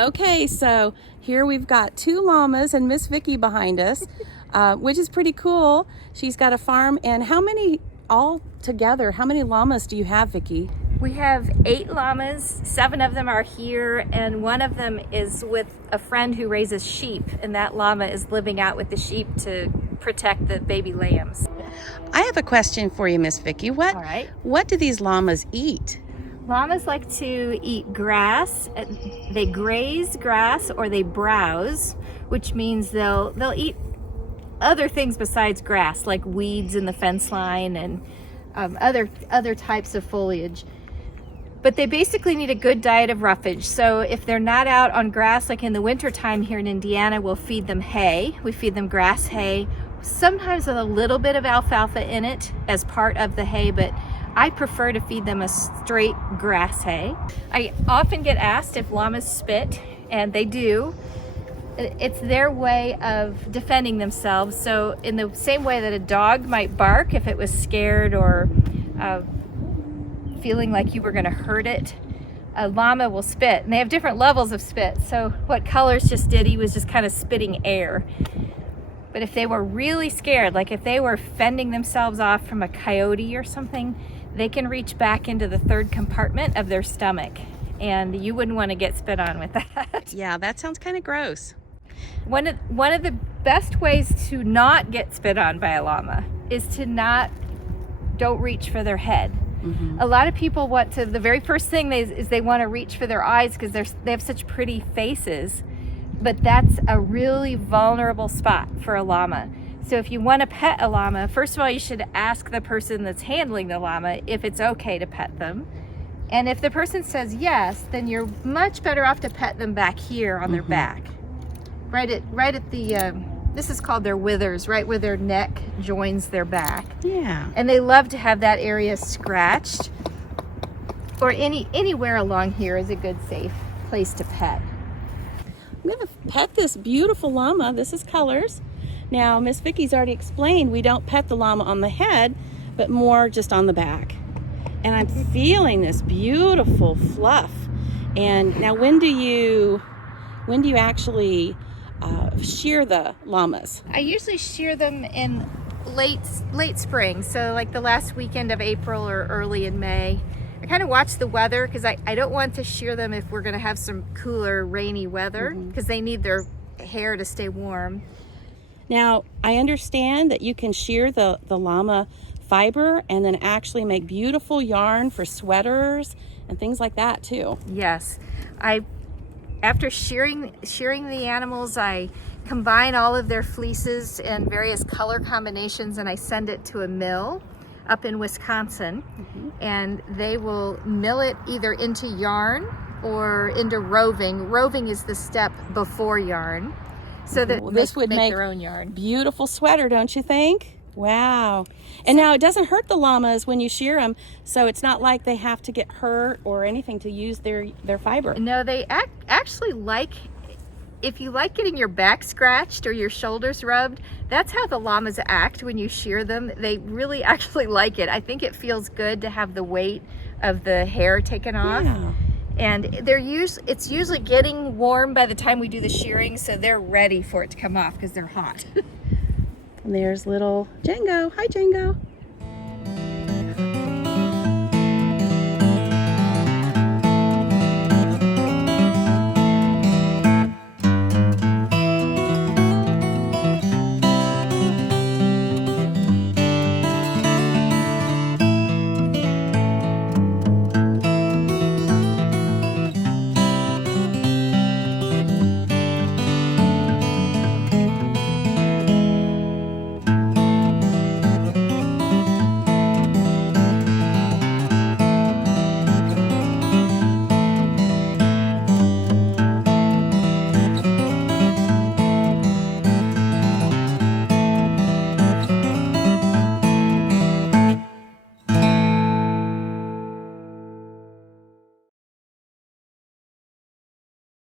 Okay, so here we've got 2 llamas and Miss Vickie behind us, which is pretty cool. She's got a farm, and how many llamas do you have, Vickie? We have 8 llamas, 7 of them are here, and one of them is with a friend who raises sheep, and that llama is living out with the sheep to protect the baby lambs. I have a question for you, Miss Vickie. All right. What do these llamas eat? Llamas like to eat grass. They graze grass or they browse, which means they'll eat other things besides grass, like weeds in the fence line and other types of foliage. But they basically need a good diet of roughage. So if they're not out on grass, like in the winter time here in Indiana, we'll feed them hay. We feed them grass hay, sometimes with a little bit of alfalfa in it as part of the hay, but I prefer to feed them a straight grass hay. I often get asked if llamas spit, and they do. It's their way of defending themselves. So in the same way that a dog might bark if it was scared or feeling like you were going to hurt it, a llama will spit, and they have different levels of spit. So what Colors just did, he was just kind of spitting air. But if they were really scared, like if they were fending themselves off from a coyote or something, they can reach back into the 3rd compartment of their stomach, and you wouldn't want to get spit on with that. Yeah, that sounds kind of gross. One of the best ways to not get spit on by a llama is to don't reach for their head. Mm-hmm. A lot of people the very first thing is they want to reach for their eyes because they have such pretty faces, but that's a really vulnerable spot for a llama. So if you want to pet a llama, first of all, you should ask the person that's handling the llama if it's okay to pet them. And if the person says yes, then you're much better off to pet them back here on their back. Right at the, this is called their withers, right where their neck joins their back. Yeah. And they love to have that area scratched. Or anywhere along here is a good, safe place to pet. I'm going to pet this beautiful llama. This is Colors. Now, Miss Vickie's already explained we don't pet the llama on the head, but more just on the back. And I'm feeling this beautiful fluff. And now, when do you actually shear the llamas? I usually shear them in late spring, so like the last weekend of April or early in May. I kind of watch the weather because I don't want to shear them if we're going to have some cooler, rainy weather, because they need their hair to stay warm. Now, I understand that you can shear the llama fiber and then actually make beautiful yarn for sweaters and things like that too. Yes. After shearing the animals, I combine all of their fleeces in various color combinations, and I send it to a mill up in Wisconsin, and they will mill it either into yarn or into roving. Roving is the step before yarn, so that this would make their own yarn. Beautiful sweater, don't you think? Wow. And now it doesn't hurt the llamas when you shear them, so it's not like they have to get hurt or anything to use their fiber. No, they actually like, if you like getting your back scratched or your shoulders rubbed, that's how the llamas act when you shear them. They really actually like it. I think it feels good to have the weight of the hair taken off. Yeah. And it's usually getting warm by the time we do the shearing, so they're ready for it to come off because they're hot. And there's little Django. Hi, Django.